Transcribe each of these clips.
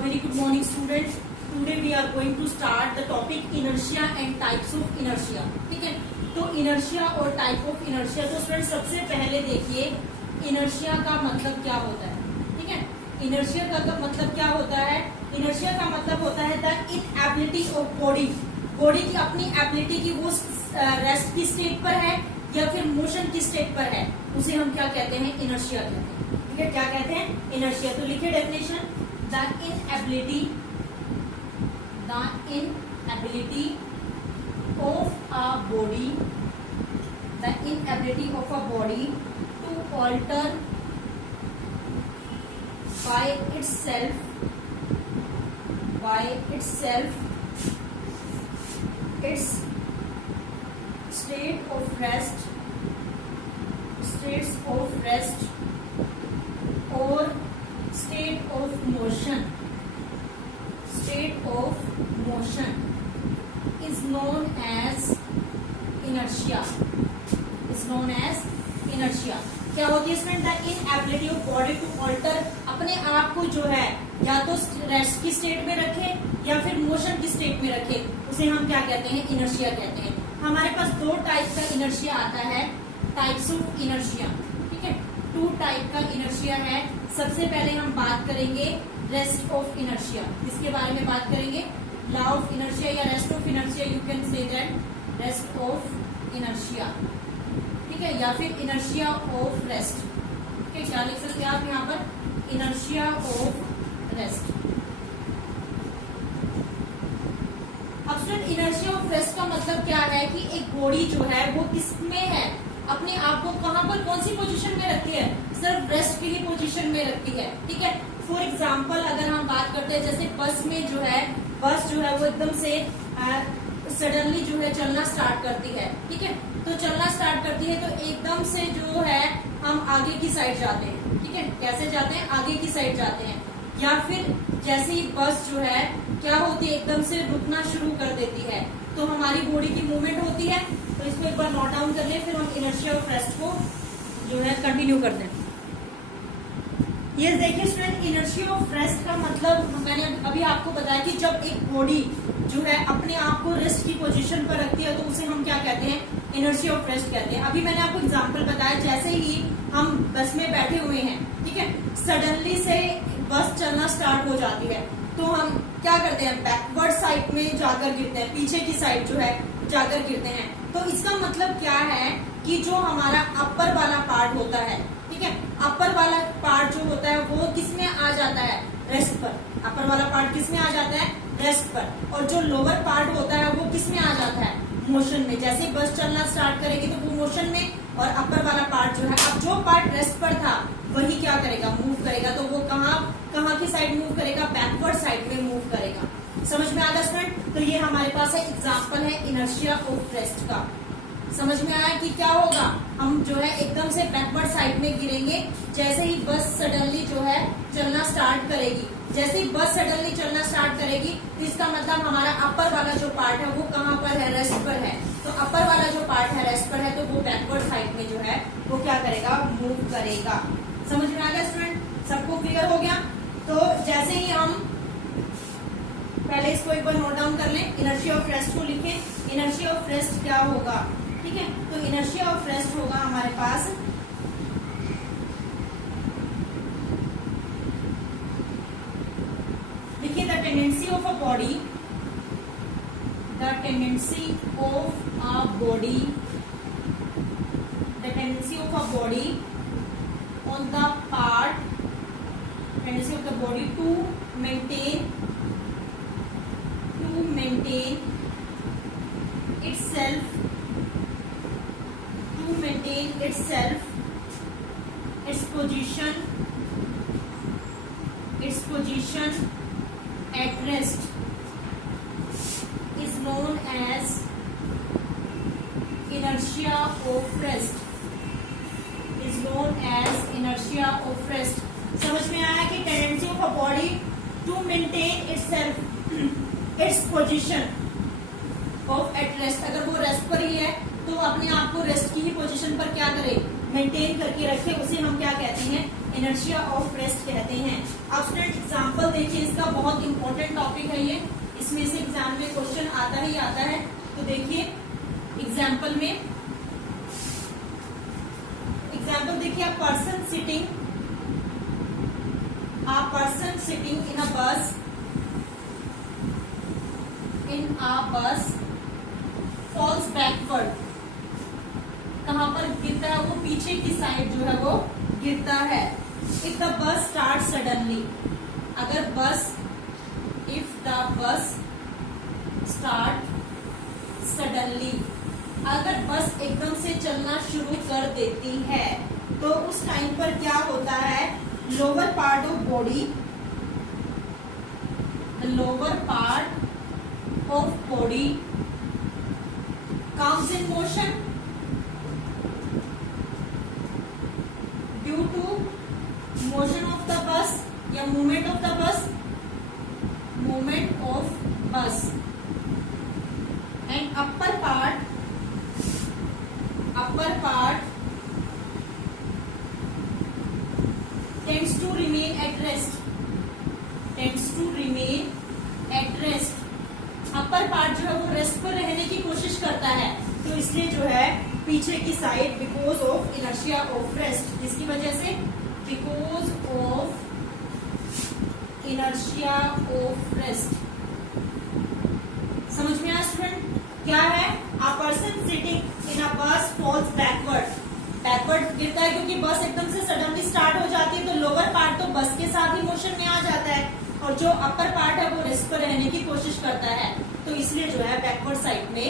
Very good morning students. Today we are going to start the topic inertia and types of inertia. ठीक है, तो inertia और type of inertia. तो student सबसे पहले देखिए inertia का मतलब क्या होता है. ठीक है, inertia का मतलब क्या होता है. inertia का मतलब होता है the inability of body की अपनी एबिलिटी की वो रेस्ट की स्टेट पर है या फिर मोशन की स्टेट पर है, उसे हम क्या कहते हैं, inertia कहते हैं. ठीक है, क्या कहते हैं, inertia. तो लिखिए definition, the inability of a body to alter by itself its states of rest or state of motion is known as inertia. क्या होती है इसमें, the inability of body to alter, अपने आप को जो है या तो रेस्ट की स्टेट में रखे या फिर मोशन की स्टेट में रखे, उसे हम क्या कहते हैं, इनर्शिया कहते हैं. हमारे पास दो टाइप का इनर्शिया आता है, टाइप्स ऑफ इनर्शिया. ठीक है, टू टाइप का इनर्शिया है. सबसे पहले हम बात करेंगे रेस्ट ऑफ इनर्शिया. इसके बारे में बात करेंगे, लॉ ऑफ इनर्शिया या rest of inertia, you can say that rest of inertia. ठीक है, या फिर इनर्शिया ऑफ रेस्ट. ठीक है, क्या लिख सकते हैं आप यहाँ पर, इनर्शिया ऑफ रेस्ट. अब स्टूडेंट इनर्शिया ऑफ रेस्ट का मतलब क्या है कि एक बॉडी जो है वो किसमें है, अपने आप को कहां पर कौन सी पोजीशन में रखती है, सिर्फ रेस्ट की ही पोजीशन में रखती है. ठीक है, फॉर एग्जाम्पल अगर हम बात करते हैं जैसे बस में जो है, बस जो है वो एकदम से सडनली जो है चलना स्टार्ट करती है. ठीक है, तो चलना स्टार्ट करती है तो एकदम से जो है हम आगे की साइड जाते हैं. ठीक है, कैसे जाते हैं, आगे की साइड जाते हैं. या फिर जैसे ही बस जो है क्या होती है, एकदम से रुकना शुरू कर देती है, तो हमारी बॉडी की मूवमेंट होती है. तो इसको एक बार नोट डाउन कर ले, फिर हम इनर्शिया ऑफ रेस्ट को जो है कंटिन्यू करते हैं. ये देखिए स्टूडेंट, इनर्शिया ऑफ रेस्ट का मतलब मैंने अभी आपको बताया कि जब एक बॉडी जो है अपने आप को रेस्ट की पोजीशन पर रखती है तो उसे हम क्या कहते हैं, इनर्शिया ऑफ रेस्ट कहते हैं. अभी मैंने आपको एग्जांपल बताया, जैसे ही हम बस में बैठे हुए हैं, ठीक है, सडनली से बस चलना स्टार्ट हो जाती है, तो हम क्या करते हैं, बैकवर्ड साइड में जाकर गिरते हैं, पीछे की साइड जो है जाकर गिरते हैं. तो इसका मतलब क्या है कि जो हमारा अपर वाला पार्ट होता है, ठीक है, अपर वाला पार्ट जो होता है वो किसमें आ जाता है, रेस्ट पर. अपर वाला पार्ट किसमें आ जाता है, रेस्ट पर. और जो लोअर पार्ट होता है वो किसमें आ जाता है, मोशन में. जैसे बस चलना स्टार्ट करेगी तो वो मोशन में, और अपर वाला पार्ट जो है, अब जो पार्ट रेस्ट पर था वही क्या करेगा, मूव करेगा. तो वो कहाँ की साइड मूव करेगा, बैकवर्ड साइड में मूव करेगा. समझ में आ गया स्टूडेंट. तो ये हमारे पास है एग्जाम्पल है इनर्शिया ऑफ रेस्ट का. समझ में आया कि क्या होगा, हम जो है एकदम से बैकवर्ड साइड में गिरेंगे जैसे ही बस सडनली जो है चलना स्टार्ट करेगी. जैसे ही बस सडनली चलना स्टार्ट करेगी तो इसका मतलब हमारा अपर वाला जो पार्ट है वो कहाँ पर है, रेस्ट पर है. तो अपर वाला जो पार्ट है रेस्ट पर है, तो वो बैकवर्ड साइड में जो है वो क्या करेगा, मूव करेगा. समझ में आ गया स्टूडेंट, सबको क्लियर हो गया. तो जैसे ही हम पहले इसको एक बार नोट डाउन कर लें, इनर्शिया ऑफ रेस्ट को लिखें. इनर्शिया ऑफ रेस्ट क्या होगा, ठीक है, तो इनर्शिया ऑफ रेस्ट होगा हमारे पास, देखिए, the tendency of a body on the part, tendency of the body to maintain itself its position at rest is known as inertia of rest. समझ में आया कि tendency of a body to maintain its position of at rest, अगर वो rest पर ही है तो अपने आप को रेस्ट की ही पोजीशन पर क्या करे, मेंटेन करके रखे, उसे हम क्या कहते हैं, इनर्शिया ऑफ रेस्ट कहते हैं। अब स्टूडेंट एग्जांपल देखिए, इसका बहुत इंपॉर्टेंट टॉपिक है ये, इसमें से एग्जाम में क्वेश्चन आता ही आता है। तो देखिए एग्जाम्पल में, एग्जाम्पल देखिए, अ पर्सन सिटिंग इन अ बस फॉल्स बैकवर्ड। कहां पर गिरता है वो? पीछे की साइड जो है वो गिरता है। If the bus start suddenly, अगर बस, if the bus start suddenly, अगर बस एकदम से चलना शुरू कर देती है तो उस टाइम पर क्या होता है? Lower part of body, lower part of body comes in motion due to motion of the bus या movement of the bus, movement of bus, and upper part tends to remain at rest, upper part जो है वो rest पर रहने की कोशिश करता है। तो इसलिए जो है पीछे की side, because of inertia of rest, इसकी वजह से, because of inertia of rest. समझ में आया स्टूडेंट? क्या है? अ पर्सन सिटिंग इन अ बस फॉल्स बैकवर्ड गिरता है क्योंकि बस एकदम से सडनली स्टार्ट हो जाती है, तो लोअर पार्ट तो बस के साथ ही मोशन में आ जाता है और जो अपर पार्ट है वो रेस्ट पर रहने की कोशिश करता है, तो इसलिए जो है बैकवर्ड साइड में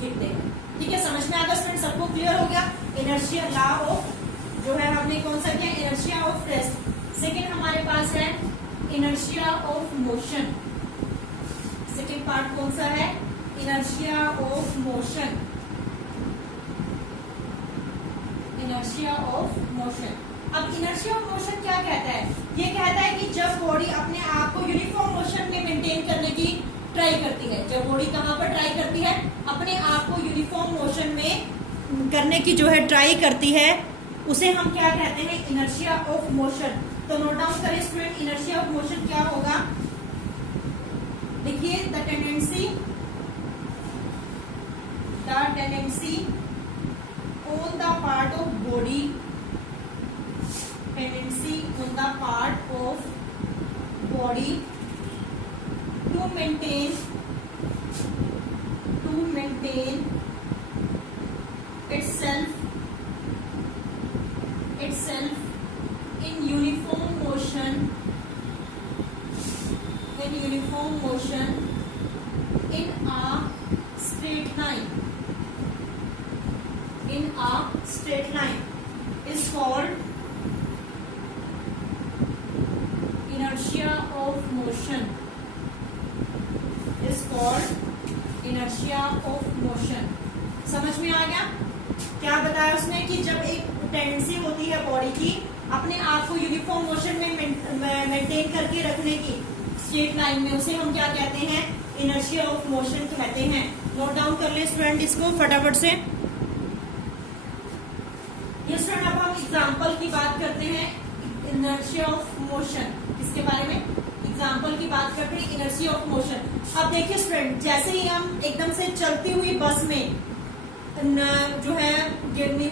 गिरते हैं। ठीक है, समझ में आ गया स्टूडेंट? सबको क्लियर हो गया? इनर्शिया लॉ ऑफ जो है हमने कौन सा किया? Inertia of rest. सेकेंड हमारे पास है inertia of motion. Second part कौन सा है? Inertia of motion, inertia of motion. अब इनर्शिया ऑफ मोशन क्या कहता है? ये कहता है कि जब बॉडी अपने आप को यूनिफॉर्म मोशन में मेंटेन करने की ट्राई करती है, जब बॉडी कहां पर ट्राई करती है? अपने आप को यूनिफॉर्म मोशन में करने की जो है ट्राई करती है, उसे हम क्या कहते हैं? Inertia of motion. तो नोट डाउन करें स्टूडेंट, इनर्शिया ऑफ मोशन क्या होगा? देखिए, the tendency on the part of body, tendency on the part of body to maintain itself in uniform motion, in a straight line, is called inertia of motion, समझ में आ गया? क्या बताया उसने कि जब एक टेंडेंसी होती है बॉडी की अपने आप को यूनिफॉर्म मोशन में मेंटेन करके रखने की स्ट्रेट लाइन में, उसे हम क्या कहते हैं? इनर्शिया ऑफ मोशन कहते हैं। नोट डाउन कर ले स्टूडेंट इसको फटाफट से। ये स्टूडेंट अब हम एग्जाम्पल की बात करते हैं इनर्शिया ऑफ मोशन। किसके बारे में? एग्जाम्पल की बात करते हैं इनर्शिया ऑफ मोशन। अब देखिए स्टूडेंट, जैसे ही हम एकदम से चलती हुई बस में जो है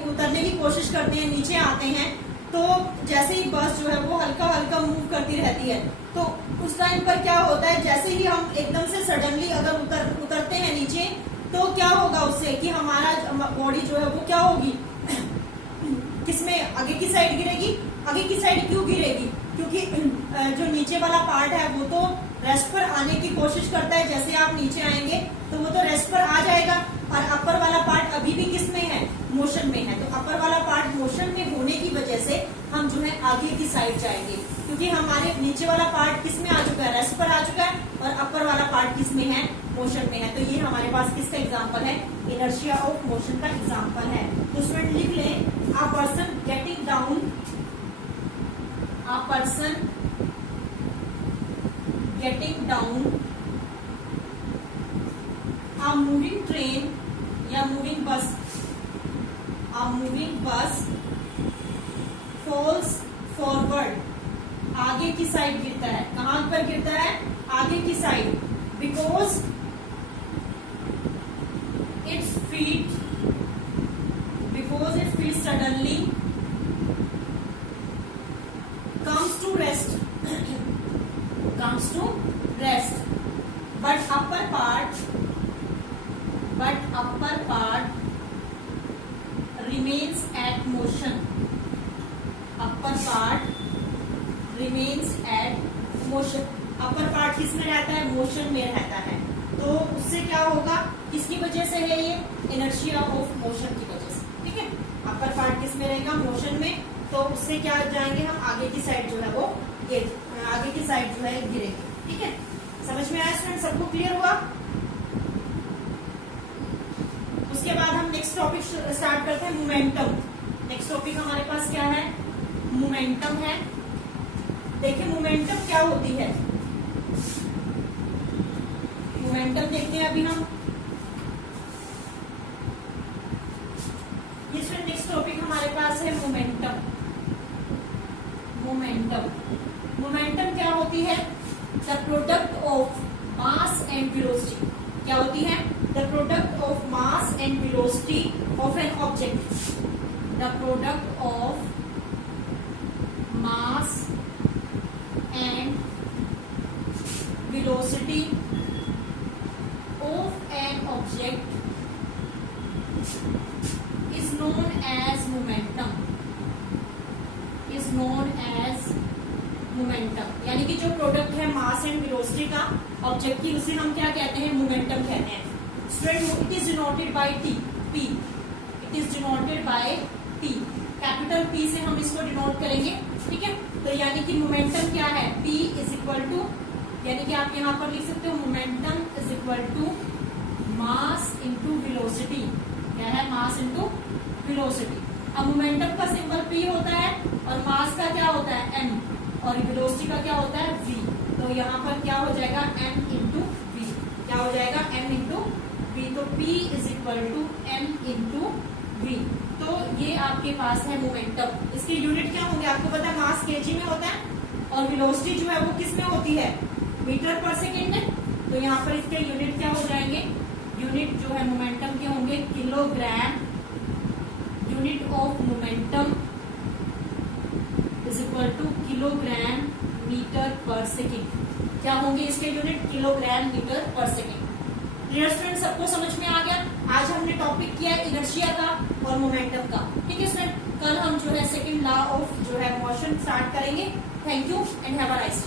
उतरने की कोशिश करते हैं, नीचे आते हैं, तो जैसे ही बस जो है वो हल्का हल्का मूव करती रहती है, तो उस टाइम पर क्या होता है? जैसे ही हम एकदम से सडनली अगर उतरते हैं नीचे, तो क्या होगा उससे कि हमारा बॉडी जो है वो क्या होगी? किसमें? आगे की साइड गिरेगी। आगे की साइड क्यों गिरेगी? क्योंकि जो नीचे वाला पार्ट है वो तो रेस्ट पर आने की कोशिश करता है। जैसे आप नीचे आएंगे तो वो तो रेस्ट पर आ जाएगा, और अपर वाला पार्ट अभी भी किस में है? मोशन में है। तो अपर वाला पार्ट मोशन में होने की वजह से हम जो है आगे की साइड जाएंगे, क्योंकि हमारे नीचे वाला पार्ट किस में आ चुका है? रेस्ट पर आ चुका है, और अपर वाला पार्ट किस में है? मोशन में है। तो ये हमारे पास किसका एग्जाम्पल है? इनर्शिया ऑफ मोशन का एग्जाम्पल है। तो स्टूडेंट लिख लें, a person getting down, a person getting down, a moving train या moving bus फॉरवर्ड, आगे की साइड गिरता है। कहां पर गिरता है? आगे की side, because its feet suddenly comes to rest but upper part remains at motion upper part किसमें रहता है? मोशन में रहता है। तो उससे क्या होगा? किसकी वजह से है ये? इनर्शिया ऑफ मोशन की वजह से। ठीक है, अपर पार्ट किसमें रहेगा? मोशन में। तो उससे क्या जाएंगे हम? आगे की साइड जो है वो आगे की साइड जो है गिरेगी। ठीक है, समझ में आया स्टूडेंट? सबको क्लियर हुआ? उसके बाद हम नेक्स्ट टॉपिक स्टार्ट करते हैं, मोमेंटम। नेक्स्ट टॉपिक हमारे पास क्या है? मोमेंटम है। देखिए मोमेंटम क्या होती है। मोमेंटम देखते हैं अभी हम। ये नेक्स्ट टॉपिक हमारे पास है मोमेंटम। मोमेंटम क्या होती है? The product of mass and velocity. क्या होती है? The product of mass and velocity of an object. The product of mass and velocity of an object is known as momentum, यानी कि जो प्रोडक्ट है मास एंड वेलोसिटी का object की, उसे हम क्या कहते हैं? मोमेंटम कहते हैं। Student, it is denoted by T. It is denoted by T, capital P से हम इसको डिनोट करेंगे। ठीक है, तो यानी कि मोमेंटम क्या है? P इज इक्वल टू, यानी कि आप यहाँ पर लिख सकते हो momentum is equal to mass into velocity. क्या है? Mass into velocity. अब मोमेंटम का सिंबल P होता है और मास का क्या होता है? M, और वेलोसिटी का क्या होता है? V। तो यहाँ पर क्या हो जाएगा? M into V। क्या हो जाएगा? M into V। तो P is equal to M into V। तो ये आपके पास है मोमेंटम। इसके यूनिट क्या होंगे? आपको पता है मास केजी में होता है और वेलोसिटी जो है वो किस में होती है? मीटर पर सेकेंड में। तो यहाँ पर इसके यूनिट क्या हो जाएंगे? यूनिट जो है मोमेंटम के होंगे kilogram. Unit of momentum is equal to kilogram metre per second. क्या होंगे इसके unit? Kilogram metre per second. Clear student? सबको समझ में आ गया? आज हमने टॉपिक किया है इनर्शिया का और मोमेंटम का। ठीक है स्टूडेंट, कल हम जो है सेकंड लॉ ऑफ जो है मोशन स्टार्ट करेंगे। Thank you and have a nice day.